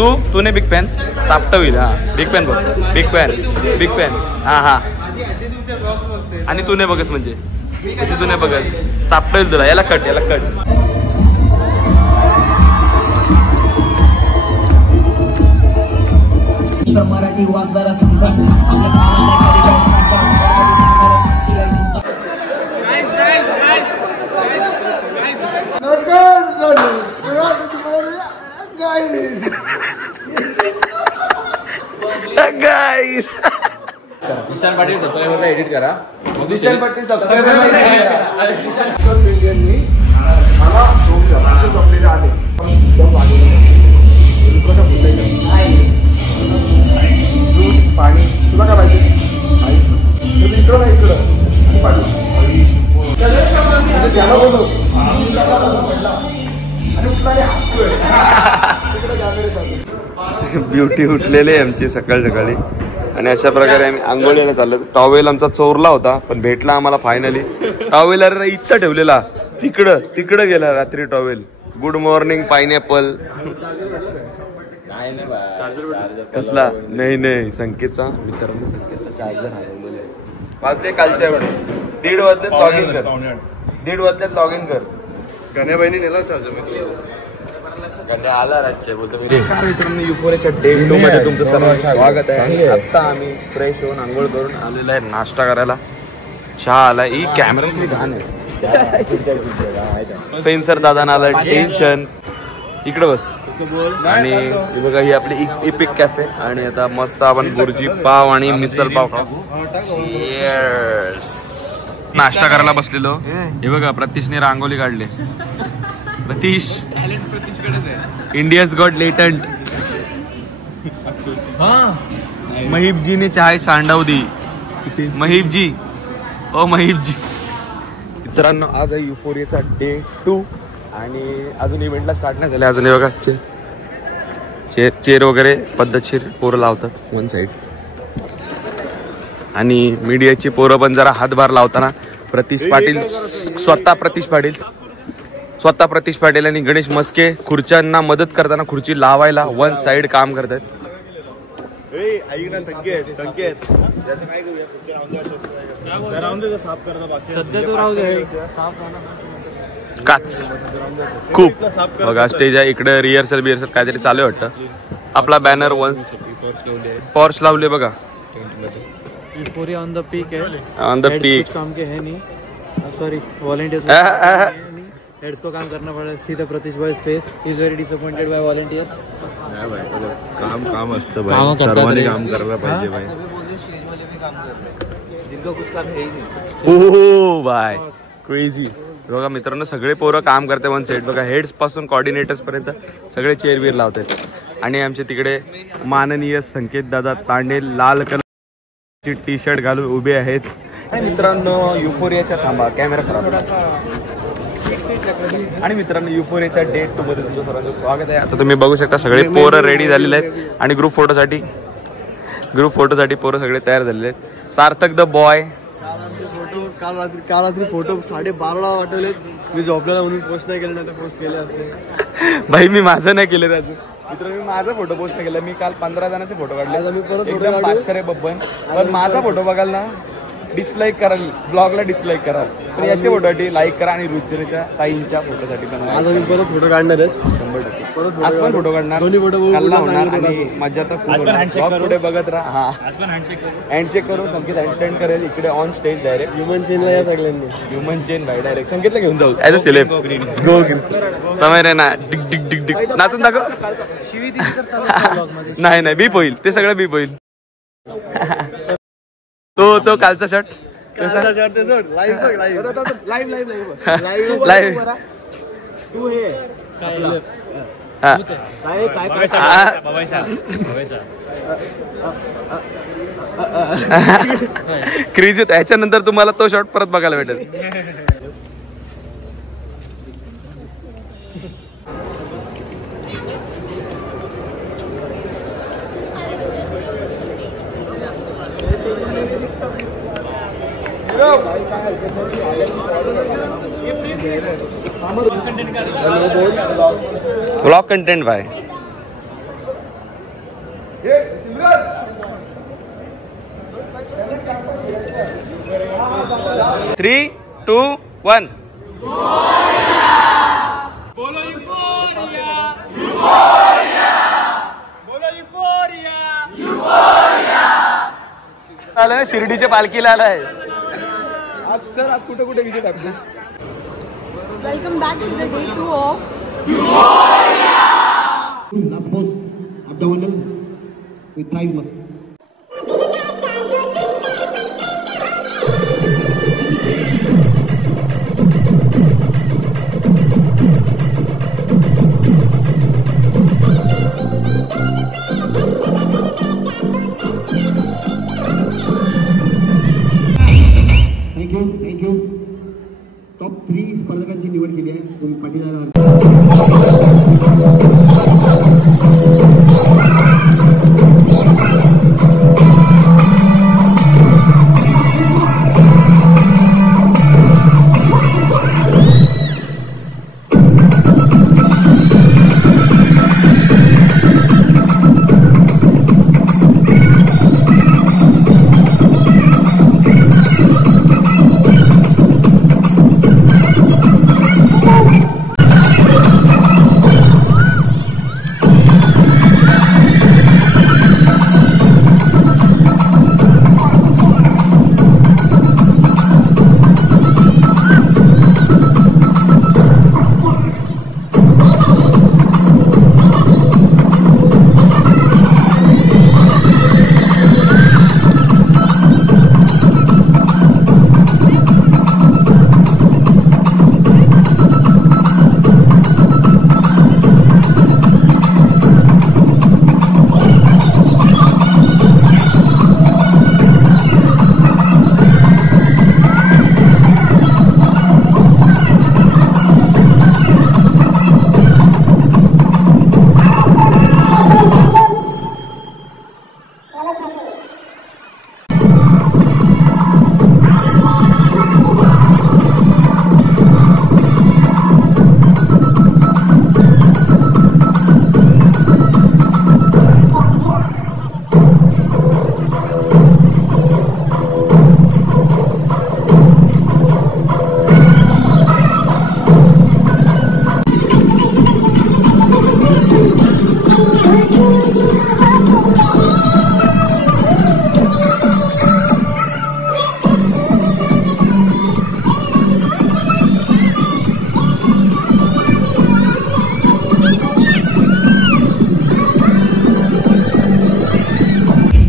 तू नाही big fan चापट होईल. हा बिग फॅन बघ बिग फॅन हा आणि तू नाही बघस म्हणजे तू नाही बघस चापट होईल तुला. याला कट मराठी वाजदारा गाईस विशाल पाटील सबस्क्राइबरला एडिट करा. विशाल पाटील सबस्क्राइबरला मला जमलेले आले ज्यूस पाणी तुला काय पाहिजे इकडं ना इकडं त्याला बोलव आणि उठला हसतोय ब्युटी उठलेले आमची सकाळी आणि अशा प्रकारे आम्ही आंघोळीला चाललो. टॉवेल आमचा चोरला होता पण भेटला आम्हाला फायनली. टॉवेल अरे इथं ठेवलेला तिकडं गेला रात्री टॉवेल. गुड मॉर्निंग पायनॅपल कसला नाही संकेतचा मित्रांनो संकेतचा चार्जर हरवलेला आहे. वाजले कालच्या एवढे 1:30 वाजल्यात लॉग इन कर 1:30 वाजल्यात लॉग इन कर. गण्या बहिणी नेला चार्जर मी आला राज्य बोलतो मित्रांनो. युफोरियाच्या डे 2 मध्ये तुमचं सर्व स्वागत आहे. आता आम्ही फ्रेश होऊन आंघोळ करून आलेला आहे नाश्ता करायला. चहा आलाय. ही कॅमेरा घाण आहे. पेन्सर दादा आला टेन्शन इकडे बस. आणि बघा ही आपली इपिक कॅफे आणि आता मस्त आपण बुर्जी पाव आणि मिसल पाव खाऊ. नाश्ता करायला बसलेलो. हे बघा प्रतीशने रांगोली काढले. Pratish India's got latent. महिबजीने चाय सांडव दी. महिबजी ओ महिबजी. मित्रांनो आज आहे युफोरियाचा डे 2 आणि अजून इव्हेंटला स्टार्ट नाही झाले अजून. बघा चेअर वगैरे पद्धतशीर पोरं लावतात वन साईड आणि मीडियाची पोरं पण जरा हातभार लावताना प्रतीश पाटील आणि गणेश मस्के खुर्च्यांना मदत करताना खुर्ची लावायला वन साइड काम करतात. काच खूप बघा स्टेज आहे इकडे. रिहर्सल काहीतरी चालू आहे वाटतं. आपला बॅनर वन पॉर्श लावले बघा. ऑन द पीक है ऑन द पीक काम के है नहीं सॉरी वॉलंटियर्स हेड्स को काम करना पड़ा. सीधा प्रतीश भाई face is very disappointed by volunteers. काम असतं भाई सर्वांनी काम करायला पाहिजे भाई. जिनको कुछ काम है ही नहीं. ओह बाय क्रेझी. बघा मित्रांनो सगळे पोरं काम करते वन साईड. बघा हेड्स पासून कोऑर्डिनेटर्स पर्यंत सगळे चेअरवीर लावतात. आणि आमचे तिकडे माननीय संकेत दादा तांडे लाल कलरची टी शर्ट घालून उभे आहेत. मित्रांनो युफोरियाच्या थांबा कॅमेरा खराब. आणि मित्रांनो युफोरियाच्या डे 2 मध्ये तुमचं सर्वांचं स्वागत आहे. आता तुम्ही बघू शकता सगळे पोरं रेडी झालेले आहेत आणि ग्रुप फोटोसाठी पोरं सगळे तयार झालेले आहेत. सार्थक द बॉय काल रात्री फोटो 12:30 वाटवले. मी झोपलेला म्हणून पोस्ट नाही केलं, नाही तर पोस्ट केले असते. भाई मी माझं नाही केलं राजू मित्र. मी माझा फोटो पोस्ट नाही केला. मी काल 15 जणांचे फोटो काढले. मी परत एकदम पाचशे बब्बन. पण माझा फोटो बघाल ना डिसलाईक करा. ब्लॉगला डिसलाईक करा. पण याच्या फोटोसाठी लाईक करा आणि रुचिरेच्या ताईंच्या फोटोसाठी पण माझा मी परत फोटो काढणार आहे 100%. आज पण फोटो काढणार. दोन्ही फोटो होणार आणि मजा तर पुढे बघत राहा. हँडशेक करू. संकेत हँडस्टँड करेल इकडे ऑन स्टेज डायरेक्ट. ह्युमन चेनला या सगळ्यांनी ह्युमन चेन भाई डायरेक्ट संकेतला घेऊन जाऊ ऍज अ सेलेब. गो समय रे ना डिक डिक डिक डिक नाचून दाखव. नाही बीप होईल ते सगळं बीप होईल. तो कालचा शर्ट क्रीज येत. ह्याच्यानंतर तुम्हाला तो शॉट परत बघायला भेटेल. ब्लॉग कंटेंट भाई 3, 2, 1. आलाय शिर्डीच्या पालखीला आलाय. आज कुठे कुठे विजिट आपली? Welcome back to the day 2 of Last pose, abdominal with thighs muscle. Thank you. Top 3 स्पर्धकांची निवड केली आहे. तुम्ही पाठीला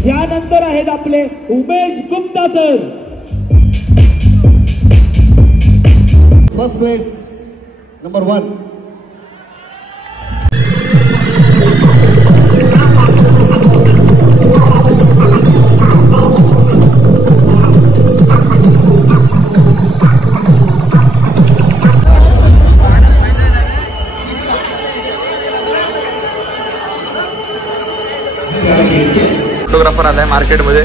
यानंतर आहेत आपले Umesh Gupta sir. First place number 1. Photographer आलाय मार्केटमध्ये.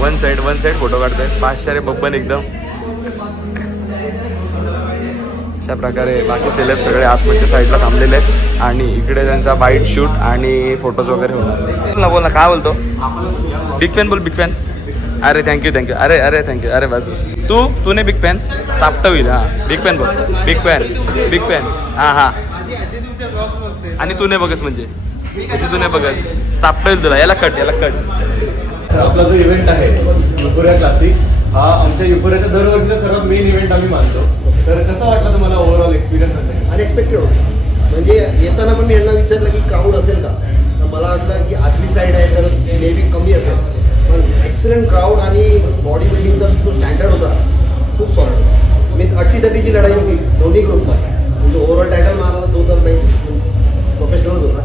वन साइड फोटो काढतोय. पाचशे बब्बन एकदम. अशा प्रकारे बाकी सेलेब सगळे आतमधच्या साईडला थांबलेले आहेत आणि इकडे त्यांचा बाईट शूट आणि फोटोज वगैरे होणार. बोल ना काय बोलतो. बिग फॅन बोल. Big fan. अरे थँक्यू. अरे थँक्यू. अरे बस तूने बिग फॅन चापट होईल. हा बिग फॅन बोल. Big fan. हा आणि तूने बघस म्हणजे तूने बघस चापट होईल तुला. याला कट. आपला जो इव्हेंट आहे युफोरिया क्लासिक हा आमच्या युफोरियाच्या दरवर्षीचा सर्वात मेन इव्हेंट आम्ही मानतो. तर कसा वाटला तुम्हाला ओव्हरऑल एक्सपिरियन्स? अनएक्सपेक्टेड होतं. म्हणजे येताना पण मी यांना विचारलं की क्राऊड असेल का, तर मला वाटलं की आतली साईड आहे तर मे बी कमी असेल, पण एक्सलंट क्राऊड आणि बॉडी बिल्डिंगचा जो स्टँडर्ड होता खूप सॉलिड होता. मीन्स 30-30ची लढाई होती दोन्ही ग्रुपमध्ये. म्हणजे ओव्हरऑल टायटल मारला तो तर मीन्स प्रोफेशनलच होता.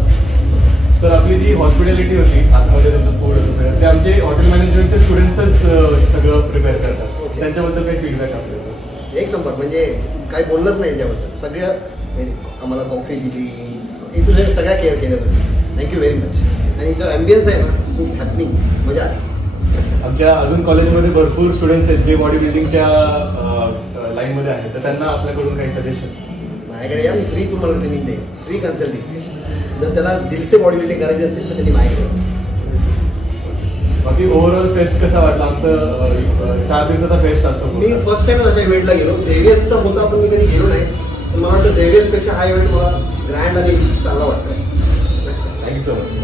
सर आपली जी हॉस्पिटॅलिटी होती आतमध्ये तुमचं फूड होतं ते आमचे हॉटेल मॅनेजमेंटचे स्टुडंट्सच सगळं प्रिपेअर करतात. त्यांच्याबद्दल काही फीडबॅक आपल्याला? एक नंबर. म्हणजे काही बोललंच नाही याच्याबद्दल. सगळं आम्हाला कॉफी दिली, A to Z सगळ्या केअर केल्या तुम्ही. Thank you very much. आणि जो ॲम्बियन्स आहे ना खूप हॅपनिंग मजा आली. आमच्या अजून कॉलेजमध्ये भरपूर स्टुडंट्स आहेत जे बॉडी बिल्डिंगच्या लाईनमध्ये आहेत, तर त्यांना आपल्याकडून काही सजेशन? माझ्याकडे या, मी फ्री तुम्हाला ट्रेनिंग देईन, फ्री कन्सल्टिंग. जर त्याला दिलसे बॉडी बिल्डिंग करायची असेल तर त्यांनी माझ्याकडे बाकी ओव्हरऑल फेस्ट कसा वाटला? आमचं 4 दिवसाचा फेस्ट असतो. मी फर्स्ट टाइम अशा इव्हेंटला गेलो. झेवियर्सचा होता पण मी कधी गेलो नाही. मला वाटतं झेवियर्सपेक्षा हा इव्हेंट मला ग्रँड आणि चांगला वाटतोय. Thank you so much.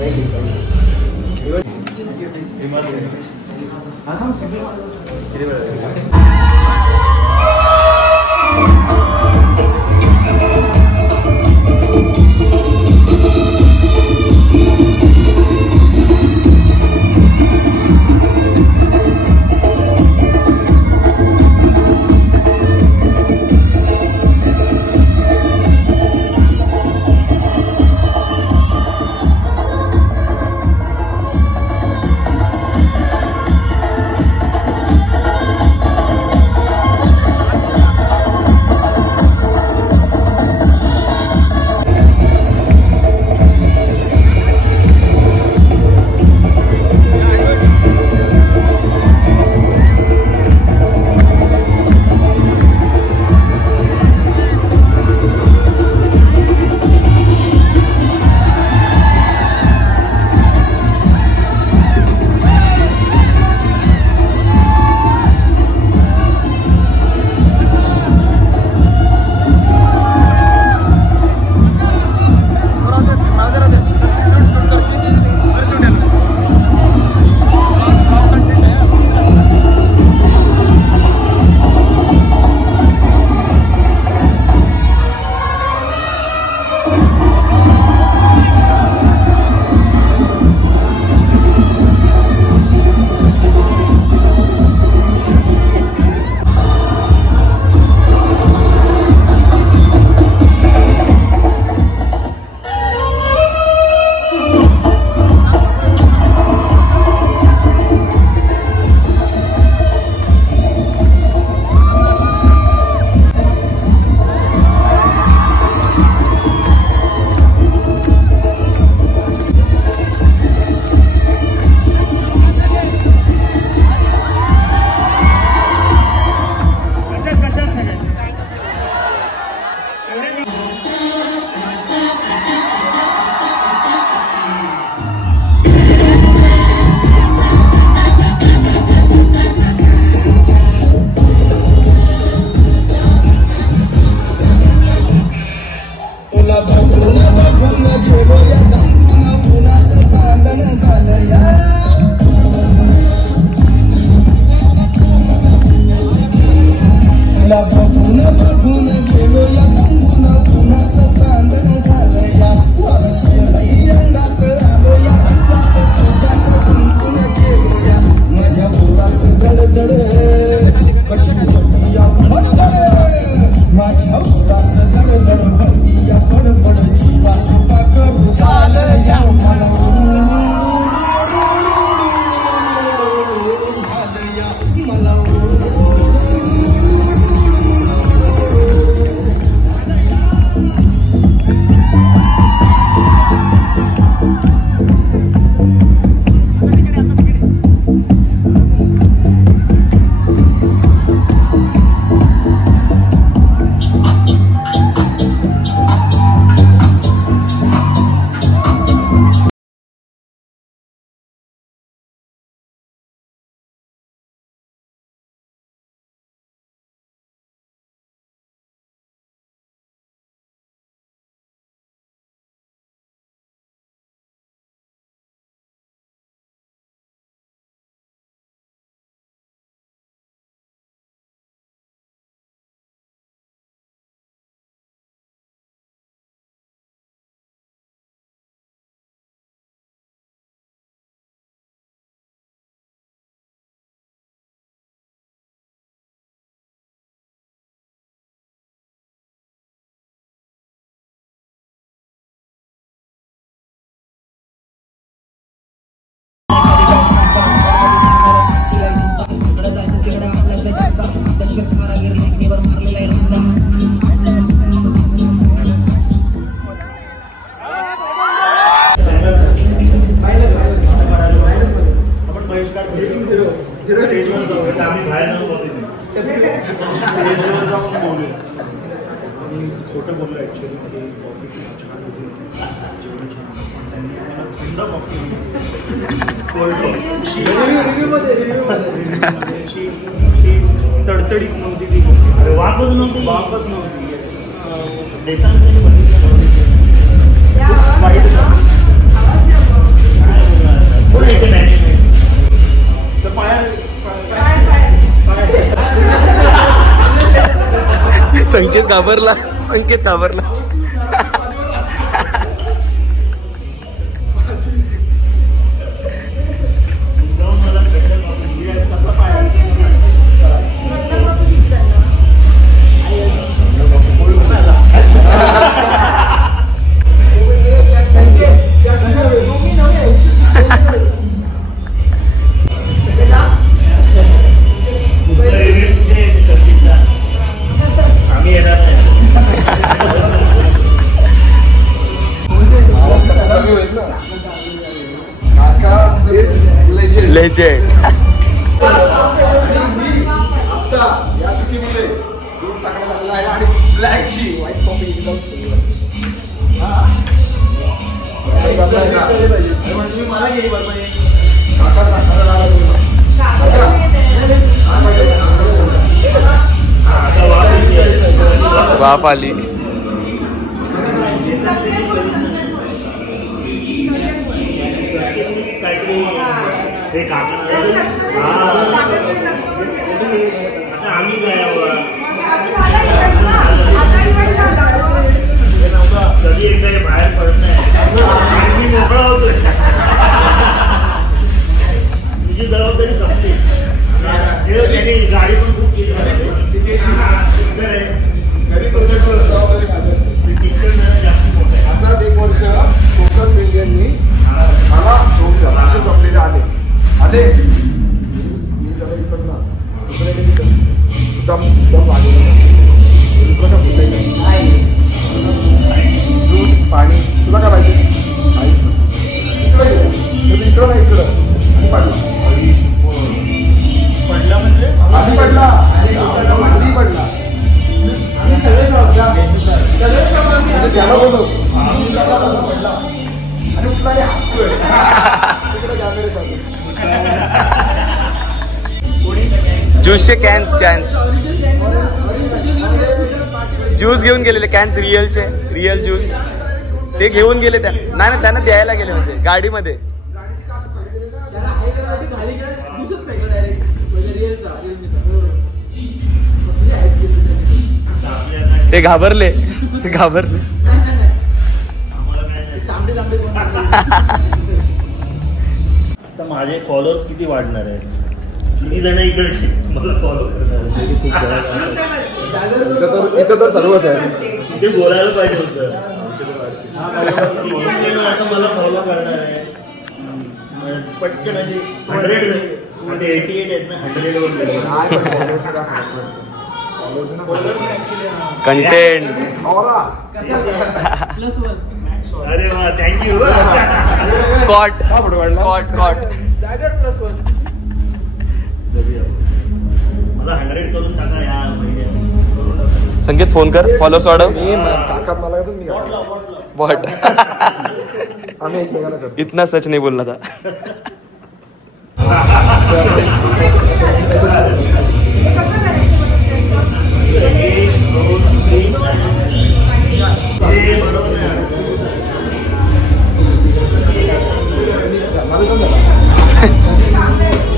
खोटं बोललो ॲक्च्युअली मध्ये कॉफी छान होती जेवण छान पण त्यांनी मला थंड कॉफी कोल्ड कॉफी तडतडीत नव्हती ती गोष्ट. वाफच नव्हती. वाफच नव्हती. येस. देताना तुम्ही बघितलं वाईट कोण येते मॅनेजमेंट तर फायर संकेत घाबरला. संकेत घाबरला. लेजेंड. आता या चुकीमुळे दूध टाकायला लागला आहे आणि ब्लॅकची व्हाईट कॉफी मला गेली वाफ आली. हे काका आम्ही कधी एकदा बाहेर पडत नाही. मी मोकळा होतोय. तुझी जबाबदारी संपली. त्यांनी गाडी पण खूप केली. असाच एक वर्ष फोकस इंडियननी मला शोध झाला. असे जमलेले आले मी जरा इकडनं दम ज्यूस पाणी तुला काय पाहिजे आईस ना इकडं नाही इकडं पडला म्हणजे आधी पडला त्याला बोलतो पडला आणि उठला आणि हसतोय तिकडे कॅमेरे चालू. ज्यूसचे कॅन्स ज्यूस घेऊन गेलेले कॅन्स रिअल ज्यूस ते घेऊन गेले. नाही ना त्यांना द्यायला गेले होते गाडीमध्ये. ते घाबरले. आता माझे फॉलोअर्स किती वाढणार आहेत. किती जण इकडचे मला फॉलो करणार. इथं तर सर्वच आहे. इथे बोलायला पाहिजे होतं. आता मला फॉलो करणार आहे. पटकन अशी 100 म्हणजे 88 आहेत ना 100 वर कंटेंट. अरे वा थँक्यू. कॉट मला 100 करून टाका या महिन्यात. संकेत फोन कर फॉलोअर्स वाढव. काकात मला मी बॉट आम्ही एकमेकांना करतो. इतना सच नहीं बोलना था.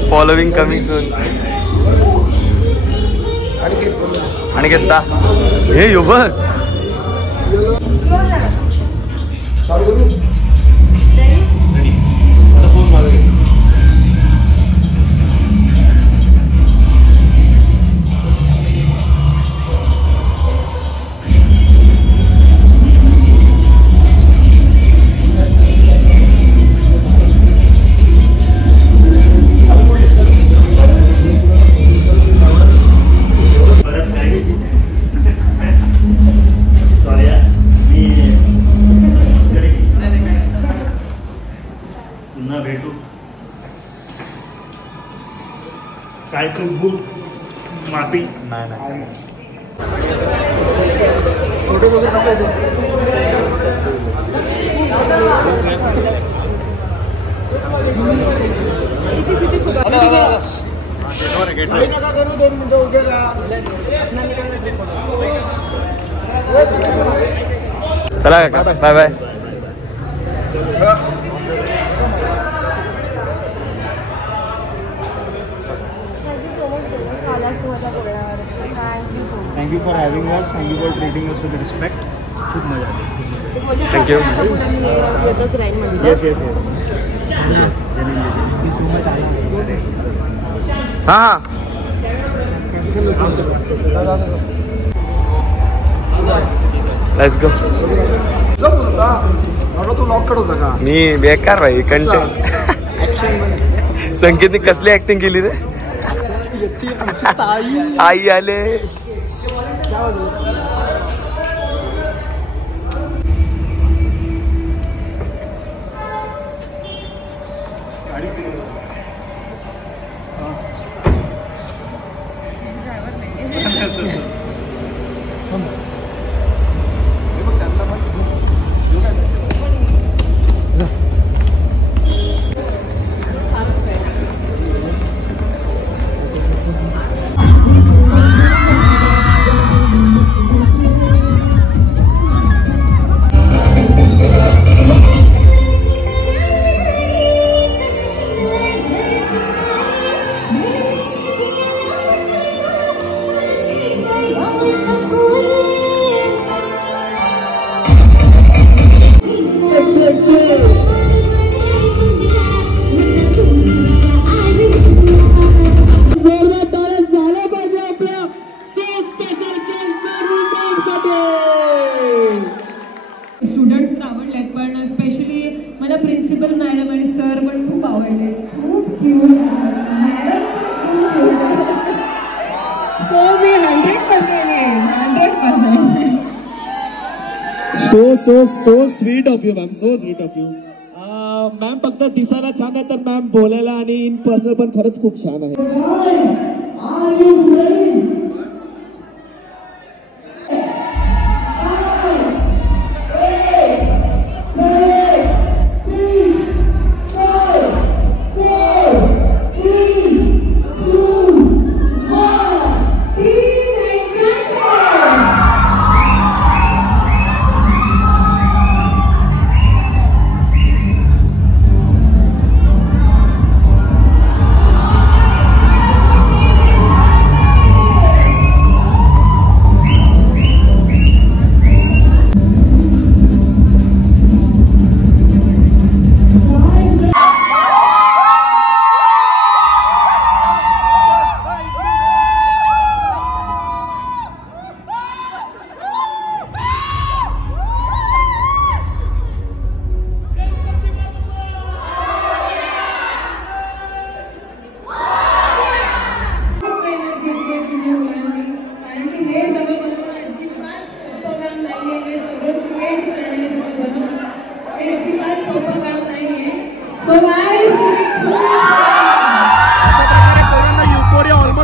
Following coming soon. आणि घेता हे यो बघ चालू करू. आता फोन माझा घ्यायचा. भेटू काय चूक माफी नाही. चला काका, bye bye. Thank you for having us, thank you for treating us with respect. खूप मजा आली. थँक्यू. येतच राहील म्हणलं. Yes yes yes. हा लेट्स गो. तू लॉक होता का? मी बेकार भाई कंटेंट. संकेतने कसली ऍक्टिंग केली रे. आई आले. स्टुडंट्स तर आवडलेत, पण स्पेशली मला प्रिन्सिपल मॅडम आणि सर पण खूप आवडले. खूप क्यूट मॅडम, खूप क्यूट. सो मी 100% येईन, 100%. So sweet of you ma'am, so sweet of you ma'am. फक्त दिसायला छान आहे तर मॅम बोलायला आणि इन पर्सनल पण खरंच खूप छान आहे.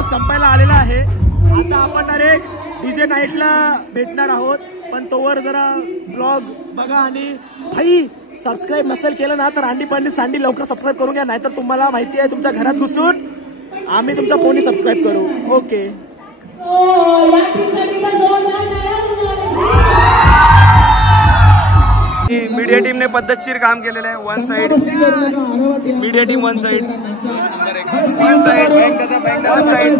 संपायला आलेला आहे. आता आपण डायरेक्ट डीजे नाईटला भेटणार आहोत, पण तोवर जरा ब्लॉग बघा आणि भाई सबस्क्राईब नसेल केलं ना तर अंडी पंडी सांडी लवकर सबस्क्राईब करून घ्या, नाहीतर तुम्हाला माहिती आहे तुमच्या घरात घुसून आम्ही तुमच्या फोनने सबस्क्राईब करू. ओके. मीडिया टीमने पद्धतशीर काम केलेलं आहे. One side media team, one side one side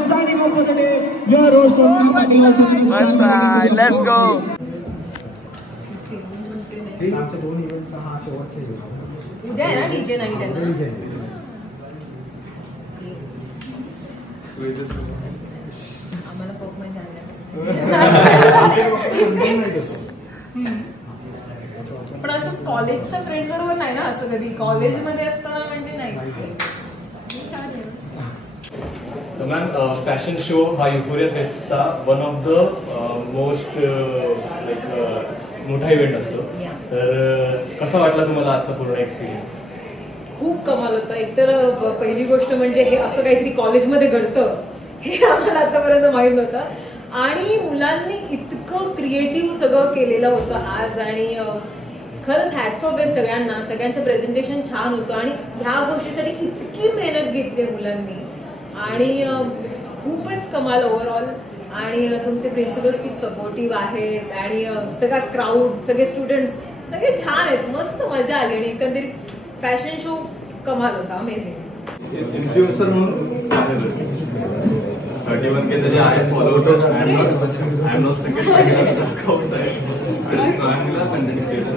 let's go. उद्या आहे ना डीजे नाईट आहे ना. आम्हाला पप नाही पण असं कॉलेजच्या फ्रेंड बरोबर नाही ना, असं कधी कॉलेजमध्ये असताना म्हणजे नाही. मॅम, फॅशन शो हा युफोरिया फेस्टचा वन ऑफ द मोस्ट मोठा इव्हेंट असतो. तर कसा वाटला तुम्हाला आजचा पूर्ण एक्सपिरियन्स? खूप कमाल होतं. एकतर पहिली गोष्ट म्हणजे हे असं काहीतरी कॉलेजमध्ये घडतं हे आम्हाला आतापर्यंत माहीत नव्हतं, आणि मुलांनी इतकं क्रिएटिव्ह सगळं केलेलं होतं आज. आणि खरंच हॅट्स ऑफ आहे सगळ्यांना. सगळ्यांचं प्रेझेंटेशन छान होतं आणि ह्या गोष्टीसाठी इतकी मेहनत घेतली आहे मुलांनी आणि खूपच कमाल ओव्हरऑल. आणि तुमचे प्रिन्सिपल्स खूप सपोर्टिव्ह आहेत आणि सगळा क्राऊड, सगळे स्टुडंट्स सगळे छान आहेत. मस्त मजा आली आणि एकंदरीत फॅशन शो कमाल होता. अमेझिंग. इन्फ्लुएन्सर म्हणून 31K जे आहे followers I am not second account आहे आणि चांगला कंटेंट क्रिएटर.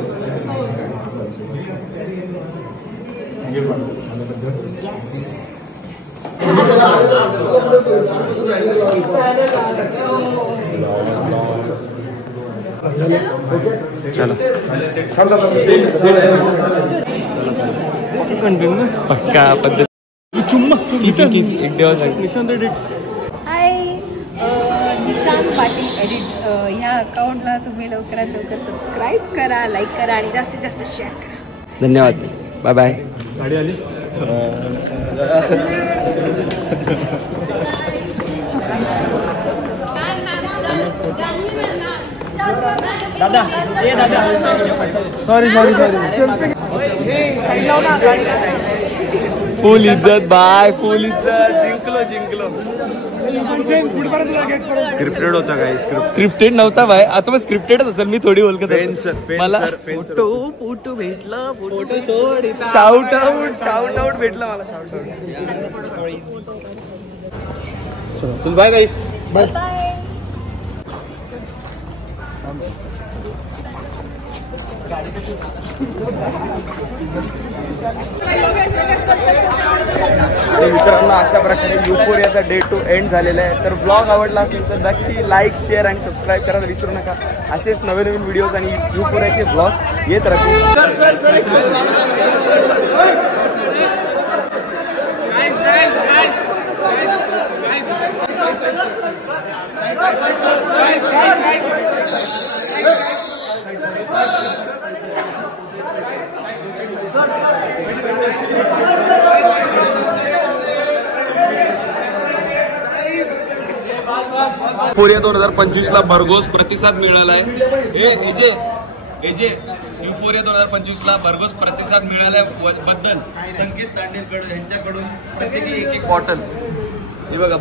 पक्का पद्धत एक दिवस हाय, निशांत पाटील एडिट्स ह्या अकाउंटला तुम्ही लवकरात लवकर सबस्क्राईब करा, लाईक करा आणि जास्तीत जास्त शेअर करा. धन्यवाद. Bye bye. गाडी आली. दादा ये दादा. सॉरी. फुल इज्जत बाय, फुल इज्जत. जिंकलो. स्क्रिप्टेड होता काय? स्क्रिप्टेड नव्हता बाय. आता मग स्क्रिप्टेडच असेल. मी थोडी ओळखत मला. फोटो भेटला. शाउट आउट भेटला मला. चल बाय गाईस. बाय. मित्रांनो, अशा प्रकारे युफोरियाचा डे 2 एंड झालेला आहे. तर ब्लॉग आवडला असेल तर नक्की लाईक, शेअर आणि सबस्क्राईब करायला विसरू नका. असेच नवीन व्हिडिओज आणि युफोरियाचे ब्लॉग्स येत राहतील. युफोरिया 2025 ला भरघोस प्रतिसाद मिळाला आहे. युफोरिया 2025 ला भरघोस प्रतिसाद मिळाल्याबद्दल संकेत तांडेलकर यांच्याकडून प्रत्येकी एक बॉटल, हे बघा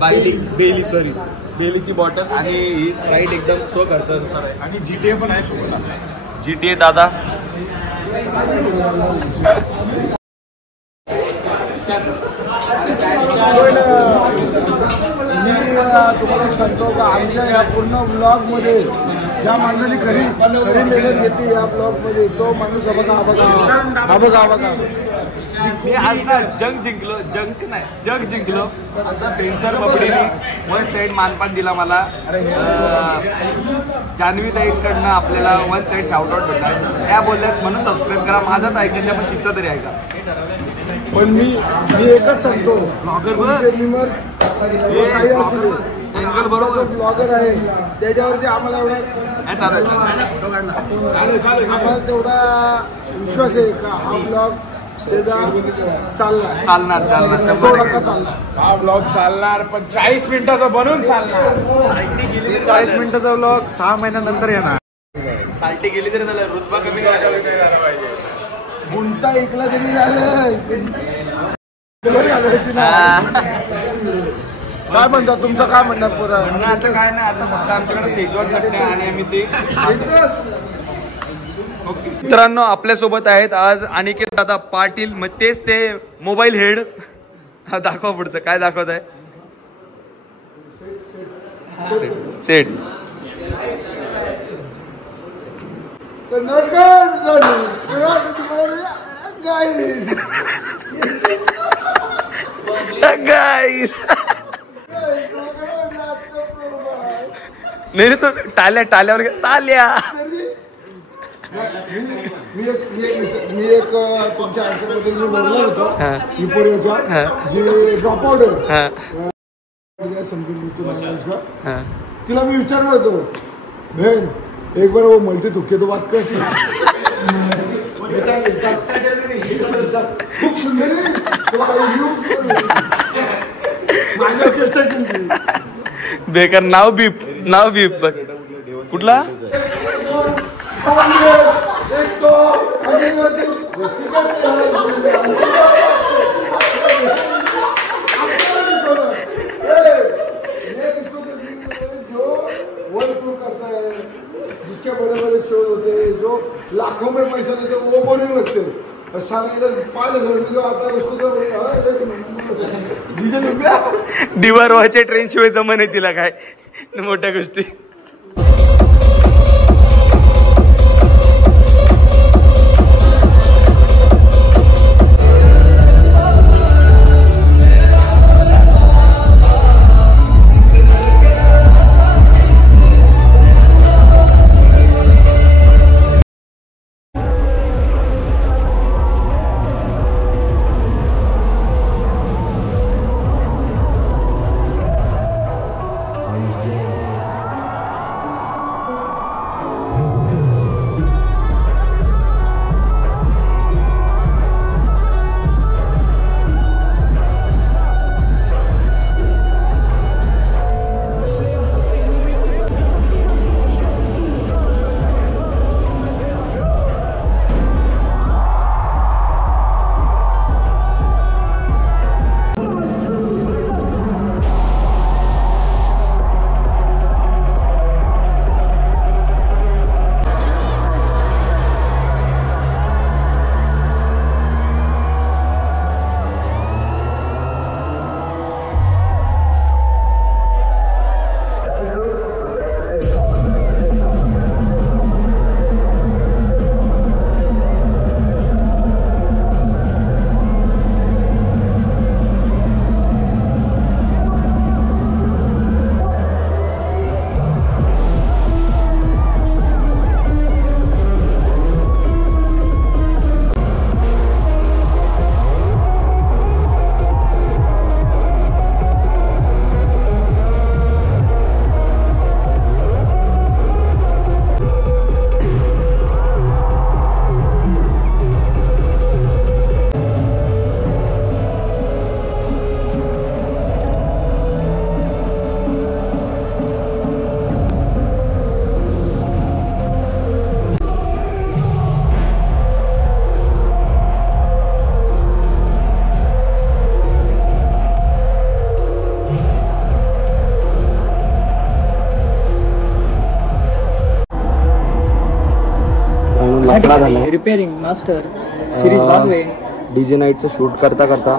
बेलीची बॉटल आणि ही स्प्राईट एकदम स्वखर्चानुसार आहे. आणि GTA पण आहे सोबत. GTA दादा. तुम्हाला सांगतो का आमच्या या पूर्ण ब्लॉगमध्ये ज्या माणसाने खरी मेहनत घेतली या ब्लॉगमध्ये, तो माणूस हा बघा. मी आज ना जग जिंकलो. आमचा प्रिन्सर बबडीने 1 साईड मानपान दिला मला. जान्हवी ताईंकडनं आपल्याला 1 साईड शाउटआउट भेटला. त्या बोलल्यात म्हणून सबस्क्राईब करा. माझा तर ऐकत नाही पण तिचं तरी ऐका. पण मी एकच सांगतो, काही असू दे, अँगल बरोबर ब्लॉगर आहे त्याच्यावरती आम्हाला एवढा आम्हाला तेवढा विश्वास आहे का हा ब्लॉग चालणार. हा ब्लॉग चालणार, पण 40 मिनिटाचा बनून चालणार. 40 मिनिटाचा ब्लॉग 6 महिन्यानंतर येणार. साल्टी गेली तरी झालं, रुतबा कमी करायला पाहिजे. गुंता ऐकला तरी झालं. काय म्हणतात तुमचं, काय म्हणतात पुरं? आता काय नाही, आता फक्त आमच्याकडे शेजवान चटणी आणि आम्ही ते. मित्रांनो, आपल्यासोबत आहेत आज अनिकेत दादा पाटील. मग तेच ते मोबाईल हेड. हा दाखवा पुढचं काय दाखवत आहे. सेट. गाईस नाही तो टाल्यावर ताल्या. मी एक तुमच्या आमच्याबद्दल मी बोललो होतो युफोरियाचा जे ड्रॉपआउट आहे तिला मी विचारलं होतो, बहन एक बार वो मलती तुक्के तो बात कर. खूप सुंदर बेकार. नाव बीप बघ कुठला. एक तो दिवार व्हायच्या ट्रेन शिवाय जमन आहे तिला काय मोठ्या गोष्टी. रिपेअरिंग मास्टर सिरीज भागवे. डीजे नाईटचं शूट करता करता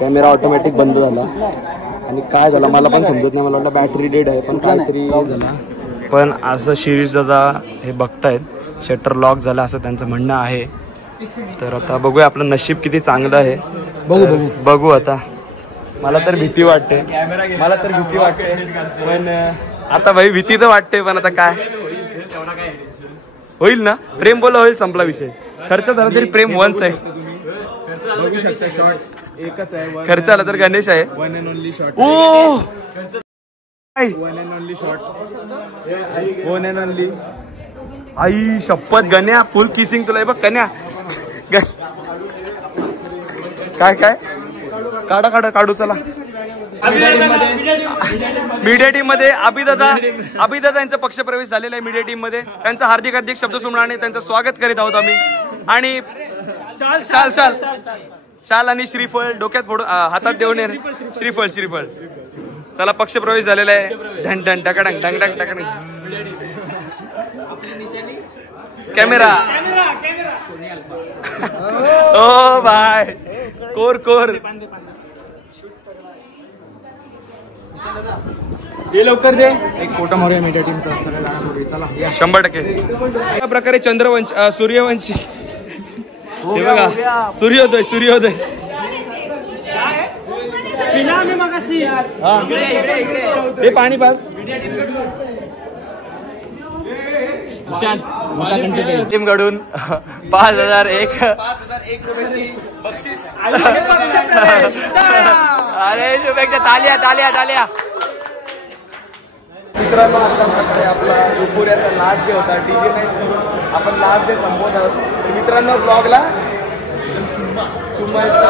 कॅमेरा ऑटोमॅटिक बंद झाला आणि काय झालं मला पण समजत नाही. मला वाटलं बॅटरी डेड आहे पण काहीतरी झाला. पण असं शिरीष दादा हे बघतायत शटर लॉक झाला असं त्यांचं म्हणणं आहे. तर आता बघूया आपलं नशीब किती चांगलं आहे. बघू आता. मला तर भीती वाटते पण आता भाई भीती तर वाटते पण आता काय होईल ना. प्रेम बोला होईल संपला विषय. खर्च झाला तरी प्रेम वन साइड. खर्च आला तर गणेश आहे. One and only shot. One and only I शपथ गण्या फुल किसिंग तुला बघ कन्या. काय काढू चला. मीडिया टीम मध्ये अभिदादा यांचा पक्षप्रवेश झालेला आहे. मीडिया टीम मध्ये त्यांचा हार्दिक शब्द सुमनाने त्यांचं स्वागत करीत आहोत आम्ही. आणि शाल आणि श्रीफळ डोक्यात फोडून हातात देऊन श्रीफळ चला पक्षप्रवेश झालेला आहे. ढन ढन टकडंग ढंग ढंग टकडंग. कॅमेरा ओ बाय कोर हे लवकर दे एक फोटो मारूया मीडिया टीमचा. चला 100%. या प्रकारे चंद्रवंश सूर्यवंशी हे बघा सूर्योदय हे पाणी पास टीम कडून 5,001 बक्षीस. अरे तालिया. मित्रांनो अशा प्रकारे आपला युफोरियाचा लास्ट डे होता. डीजे नाईट आपण लास्ट डे संपवत आहोत. मित्रांनो ब्लॉगला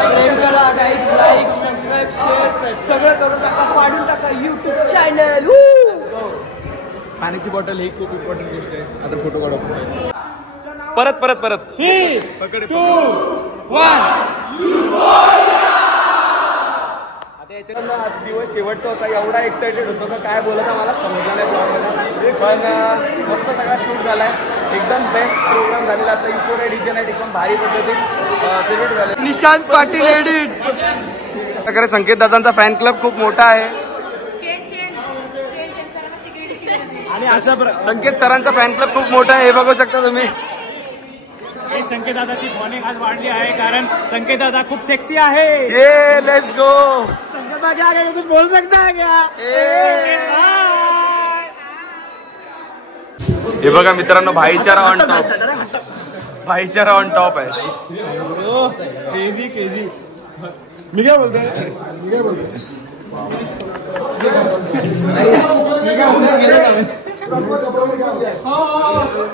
लाईक सबस्क्राईब शेअर सगळं करून टाका. पाडून टाका युट्यूब चॅनल. पाण्याची बॉटल ही खूप इम्पॉर्टंट गोष्ट आहे. आता फोटो काढू. परत 3, 2, 1. आता दिवस शेवटचा होता. एवढा एक्साइटेड होतो का काय बोलत मला समजलं नाही ब्लॉगला. पण मस्त सगळा शूट झालाय. एकदम बेस्ट प्रोग्राम झालेला. आता युफोरिया डीजे नाईट एकदम भारी पद्धतीत सेलिब्रेट झाले. निशांत पाटील एडिट्स. प्रकारे संकेत दादांचा फॅन क्लब खूप मोठा आहे आणि अशा संकेत सरांचा फॅन क्लब खूप मोठा आहे, हे बघू शकता तुम्ही. संकेत दादाची फॉलोइंग आज वाढली आहे कारण संकेत दादा खूप सेक्सी आहे. ये लेट्स गो. संकेत दादा क्या कुछ बोल सकता है क्या? हे बघा मित्रांनो, भाईचारा ऑन टॉप. भाईचारा ऑन टॉप आहे. Crazy crazy. मी काय बोलतोय?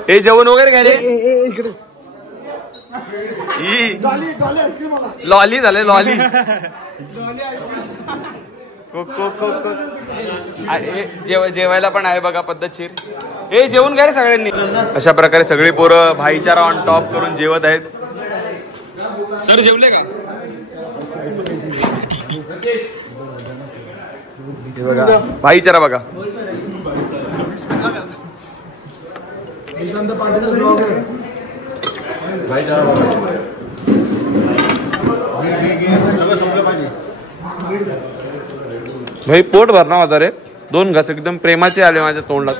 हे जेवण वगैरे काय रे? लॉली झाले लॉली. जेवायला पण आहे बघा पद्धतशीर. हे जेवण काय रे सगळ्यांनी. अशा प्रकारे सगळी पोरं भाईचारा ऑन टॉप करून जेवत आहेत. सर जेवले का? बघा भाईचारा बघा. निशांत पाटीलचा ब्लॉग आहे. भाई पोट भरणा माझा रे. 2 घास एकदम प्रेमाचे आले माझ्या तोंडात.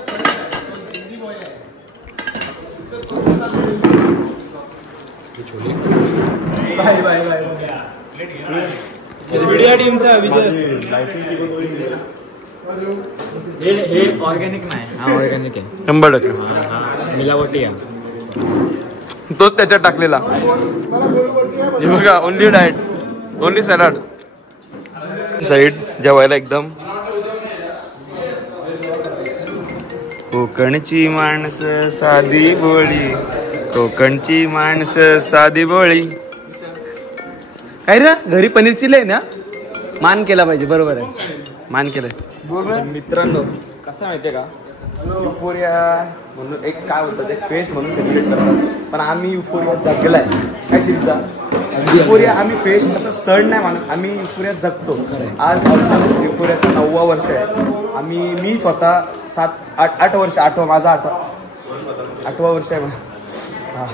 मीडिया टीमचा विषय. हे ऑर्गॅनिक नाही. हा ऑर्गॅनिक आहे 100%. मिलावटी आहे. तोच त्याच्यात टाकलेला. हे बघा only diet, only salad. Side जेवायला एकदम. कोकणची माणसं साधी भोळी, कोकणची माणसं साधी भोळी. काय रे घरी पनीर चिल्ली आहे ना? मान केला पाहिजे. बरोबर आहे, मान केलंय. मित्रांनो कसं माहितीये का, युफोरिया म्हणून एक काय होतं ते फेस्ट म्हणून सेलिब्रेट करतात, पण आम्ही युफोरिया जगलाय. काय शिरता युफोरिया आम्ही फेस्ट असं सण नाही मानत, आम्ही युफोरिया जगतो. आज युफोरियाचं 9वं वर्ष आहे. मी स्वतः 7-8 वर्ष, माझा 8वं वर्ष आहे. हां,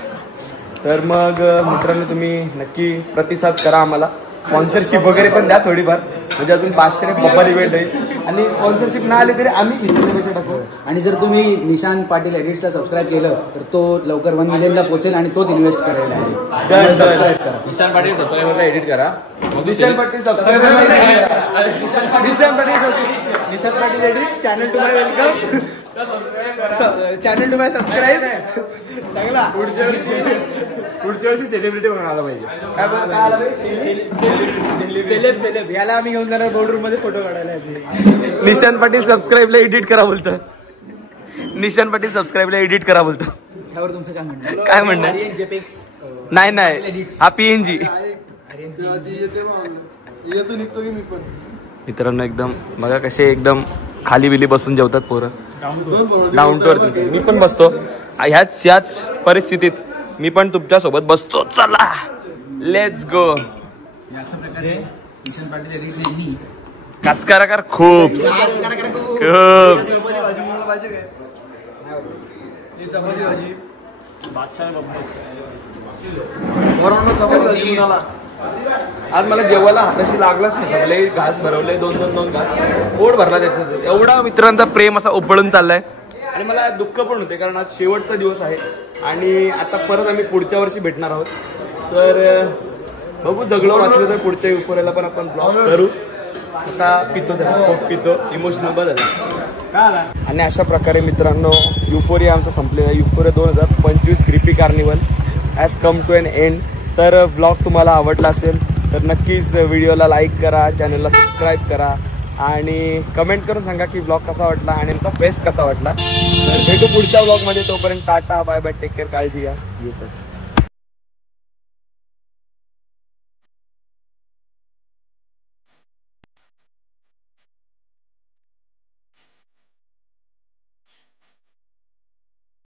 तर मग मित्रांनो तुम्ही नक्की प्रतिसाद करा आम्हाला. स्पॉन्सरशिप वगैरे पण द्या थोडीफार, म्हणजे अजून 500 बब्बर इव्हेंट आहे. आणि स्पॉन्सरशिप नाही आली तरी आम्ही खिशाचे पैसे टाकू. आणि जर तुम्ही निशांत पाटील एडिट्सला सबस्क्राईब केलं तर तो लवकर 1 मिलियनला पोहोचेल आणि तोच इन्व्हेस्ट करायला आहे. सबस्क्राईब करा. निशांत पाटील सबस्क्राईबरला एडिट करा. Nishant Patil subscribe. Nishant Patil edit channel to my welcome. Channel to my subscribe. चांगला. पुढच्या वर्षी सेलिब्रिटी बनून आला पाहिजे. काय आला पाहिजे? सेलेब. याला आम्ही घेऊन जाणार बोर्डरूम मध्ये फोटो काढायला. निशांत पाटील सबस्क्राईबला एडिट करा बोलतं. निशांत पाटील सबस्क्राईबला एडिट करा बोलतं. त्यावर तुमचं काय म्हणणं? काय म्हणणं? नाही हा PNG. मित्रांनो एकदम बघा कसे एकदम खाली बिली बसून जेवतात पोरं. Down to earth. मी पण बसतो ह्याच परिस्थितीत. मी पण तुमच्या सोबत बसतो. चला लेट्स गो. अशा प्रकारे निशांत पाटील एडिटने काचकाराकार खूप आज मला जेवायला हाताशी लागलाच नाही. सगळे घास भरवले, 2 घास पोट भरला त्याच्यात. एवढा मित्रांचा प्रेम असा उफळून चाललाय. आणि मला दुःख पण होते कारण आज शेवटचा दिवस आहे आणि आता परत आम्ही पुढच्या वर्षी भेटणार आहोत. तर बघू जगलो वाचलं तर पुढच्या युफोरियाला पण आपण ब्लॉग करू. आता पितो इमोशनल बदल. आणि अशा प्रकारे मित्रांनो युफोरिया आमचा संपलेला. Euphoria 2025 creepy carnival has come to an end. तर ब्लॉग तुम्हाला आवडला असेल तर नक्कीच व्हिडिओला लाईक करा, चॅनलला सबस्क्राईब करा आणि कमेंट करून सांगा की ब्लॉग कसा वाटला आणि आमचा बेस्ट कसा वाटला. तर भेटू पुढच्या ब्लॉगमध्ये. तोपर्यंत tata bye bye, take care, काळजी घ्या.